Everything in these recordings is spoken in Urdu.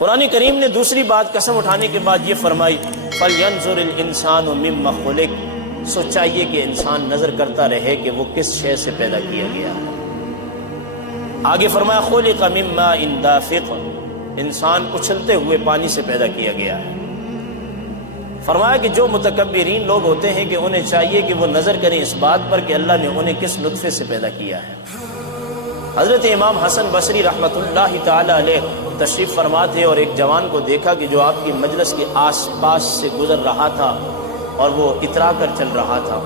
قرآن کریم نے دوسری بات قسم اٹھانے کے بعد یہ فرمائی فَلْيَنْظُرِ الْإِنسَانُ مِمَّ خُلِقَ، سو چاہیے کہ انسان نظر کرتا رہے کہ وہ کس شے سے پیدا کیا گیا ہے۔ آگے فرمایا خُلِقَ مِن مَاءٍ دَافِقٍ، انسان اچھلتے ہوئے پانی سے پیدا کیا گیا ہے۔ فرمایا کہ جو متکبرین لوگ ہوتے ہیں کہ انہیں چاہیے کہ وہ نظر کریں اس بات پر کہ اللہ نے انہیں کس نطفے سے پیدا کیا ہے۔ حضرت امام حسن بصری رحمۃ اللہ تعالی علیہ تشریف فرما تھے اور ایک جوان کو دیکھا کہ جو آپ کی مجلس کے آس پاس سے گزر رہا تھا اور وہ اترا کر چل رہا تھا،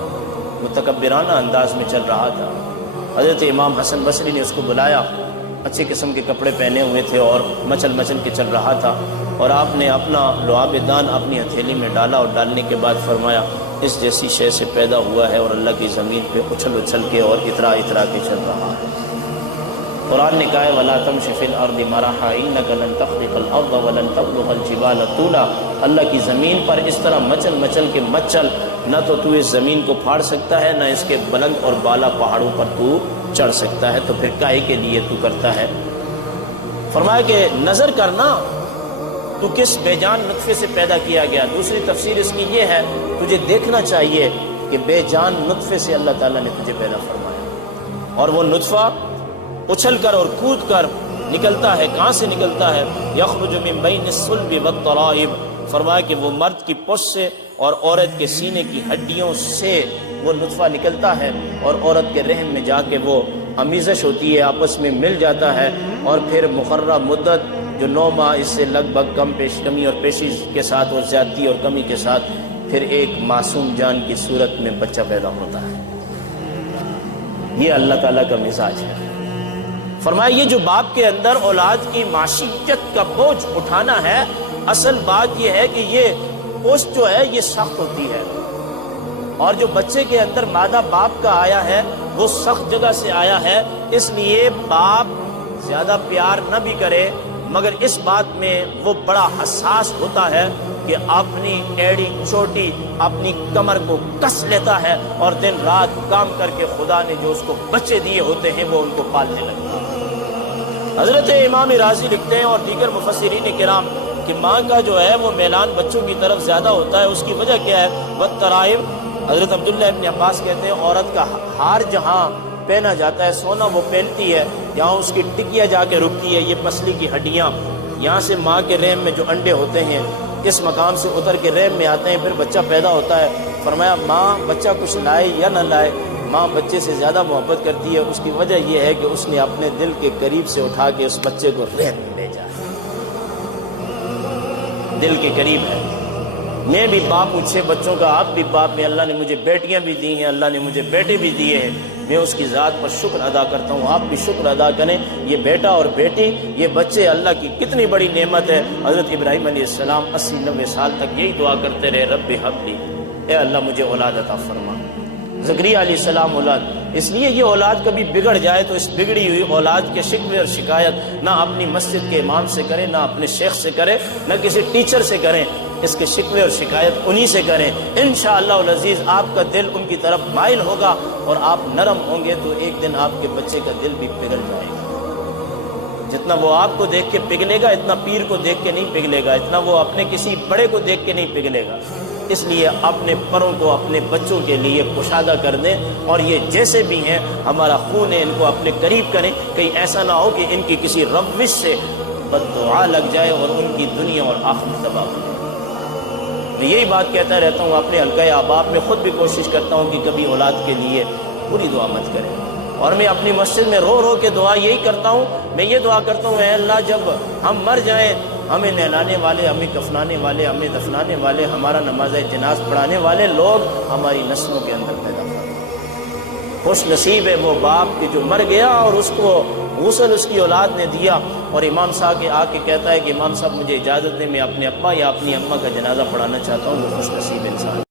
متکبرانہ انداز میں چل رہا تھا۔ حضرت امام حسن بصری نے اس کو بلایا، اچھے قسم کے کپڑے پہنے ہوئے تھے اور مچل مچل کے چل رہا تھا، اور آپ نے اپنا لعاب دان اپنی ہتھیلی میں ڈالا اور ڈالنے کے بعد فرمایا اس جیسی شے سے پیدا ہوا ہے اور اللہ کی زمین پہ اچھل اچھل کے اور اترا اترا کے چل رہا ہے۔ قرآن نے کہا ہے وَلَا تَمْشِ فِي الْأَرْضِ مَرَحًا إِنَّكَ لَن تَخْرِقَ الْأَرْضَ وَلَن تَبْلُغَ الْجِبَالَ طُولًا، اللہ کی زمین پر اس طرح مچل مچل کے مت چل، نہ تو اس زمین کو پھاڑ سکتا ہے، نہ اس کے بلند اور بالا پہاڑوں پر تو چڑھ سکتا ہے، تو پھر کائے کے لیے تو کرتا ہے۔ فرمایا کہ نظر کرنا تو کس بے جان نطفے سے پیدا کیا گیا۔ دوسری تفسیر اس کی یہ ہے تجھے دیکھنا چاہیے کہ بے جان نطفے سے اللہ تعالیٰ نے تجھے پیدا فرمایا، اور وہ نطفہ اچھل کر اور کود کر نکلتا ہے۔ کہاں سے نکلتا ہے؟ یخرج من بین الصلب والترائب، فرمایا کہ وہ مرد کی پشت سے اور عورت کے سینے کی ہڈیوں سے وہ نطفہ نکلتا ہے، اور عورت کے رحم میں جا کے وہ آمیزش ہوتی ہے، آپس میں مل جاتا ہے، اور پھر مقررہ مدت جو 9 ماہ اس سے لگ بھگ کمی اور پیشی کے ساتھ اور زیادتی اور کمی کے ساتھ پھر ایک معصوم جان کی صورت میں بچہ پیدا ہوتا ہے۔ یہ اللہ تعالیٰ کا مزاج ہے۔ فرمایا یہ جو باپ کے اندر اولاد کی معیشت کا بوجھ اٹھانا ہے، اصل بات یہ ہے کہ یہ پوسٹ جو ہے یہ سخت ہوتی ہے، اور جو بچے کے اندر مادہ باپ کا آیا ہے وہ سخت جگہ سے آیا ہے، اس لیے باپ زیادہ پیار نہ بھی کرے مگر اس بات میں وہ بڑا حساس ہوتا ہے کہ اپنی ایڑی چوٹی اپنی کمر کو کس لیتا ہے اور دن رات کام کر کے خدا نے جو اس کو بچے دیے ہوتے ہیں وہ ان کو پالنے لگتا ہے۔ حضرت امام رازی لکھتے ہیں اور دیگر مفسرین کرام کہ ماں کا جو ہے وہ میلان بچوں کی طرف زیادہ ہوتا ہے، اس کی وجہ کیا ہے؟ والترائب، حضرت عبداللہ ابن عباس کہتے ہیں عورت کا ہار جہاں پہنا جاتا ہے، سونا وہ پہنتی ہے، یہاں اس کی ٹکیا جا کے رکتی ہے، یہ پسلی کی ہڈیاں یہاں سے ماں کے رحم میں جو انڈے ہوتے ہیں اس مقام سے اتر کے رحم میں آتے ہیں، پھر بچہ پیدا ہوتا ہے۔ فرمایا ماں بچہ کچھ لائے یا نہ لائے، ماں بچے سے زیادہ محبت کرتی ہے، اس کی وجہ یہ ہے کہ اس نے اپنے دل کے قریب سے اٹھا کے اس بچے کو رحم میں بھیجا، دل کے قریب ہے۔ میں بھی باپ ہوں 6 بچوں کا، آپ بھی باپ ہیں، اللہ نے مجھے بیٹیاں بھی دی ہیں، اللہ نے مجھے بیٹے بھی دیے ہیں، میں اس کی ذات پر شکر ادا کرتا ہوں، آپ بھی شکر ادا کریں۔ یہ بیٹا اور بیٹی، یہ بچے اللہ کی کتنی بڑی نعمت ہے۔ حضرت ابراہیم علیہ السلام 80-90 سال تک یہی دعا کرتے رہے رب ہب لی، اے اللہ مجھے اولاد عطا فرما۔ زکریا علیہ السلام اولاد، اس لیے یہ اولاد کبھی بگڑ جائے تو اس بگڑی ہوئی اولاد کے شکوے اور شکایت نہ اپنی مسجد کے امام سے کریں، نہ اپنے شیخ سے کریں، نہ کسی ٹیچر سے کریں، اس کے شکوے اور شکایت انہی سے کریں۔ انشاءاللہ العزیز آپ کا دل ان کی طرف مائل ہوگا اور آپ نرم ہوں گے تو ایک دن آپ کے بچے کا دل بھی پگھل جائے گا۔ جتنا وہ آپ کو دیکھ کے پگھلے گا اتنا پیر کو دیکھ کے نہیں پگھلے گا، اتنا وہ اپنے کسی بڑے کو دیکھ کے نہیں پگھلے گا۔ اس لیے اپنے پروں کو اپنے بچوں کے لیے کشادہ کر دیں، اور یہ جیسے بھی ہیں ہمارا خون ہے، ان کو اپنے قریب کریں، کہیں ایسا نہ ہو کہ ان کی کسی روش سے بددعا لگ جائے اور ان کی دنیا اور آخرت تباہ ہو جائے۔ میں یہی بات کہتا رہتا ہوں، اپنے حلقہ احباب میں خود بھی کوشش کرتا ہوں کہ کبھی اولاد کے لیے پوری دعا مت کریں، اور میں اپنی مسجد میں رو رو کے دعا یہی کرتا ہوں، میں یہ دعا کرتا ہوں اے اللہ جب ہم مر جائیں ہمیں نہلانے والے، ہمیں کفنانے والے، ہمیں دفنانے والے، ہمارا نماز جناز پڑھانے والے لوگ ہماری نسلوں کے اندر پیدا ہوں۔ خوش نصیب ہے وہ باپ کہ جو مر گیا اور اس کو غسل اس کی اولاد نے دیا، اور امام صاحب کے آ کے کہتا ہے کہ امام صاحب مجھے اجازت دیں میں اپنے ابا یا اپنی اماں کا جنازہ پڑھانا چاہتا ہوں، وہ خوش نصیب انسان۔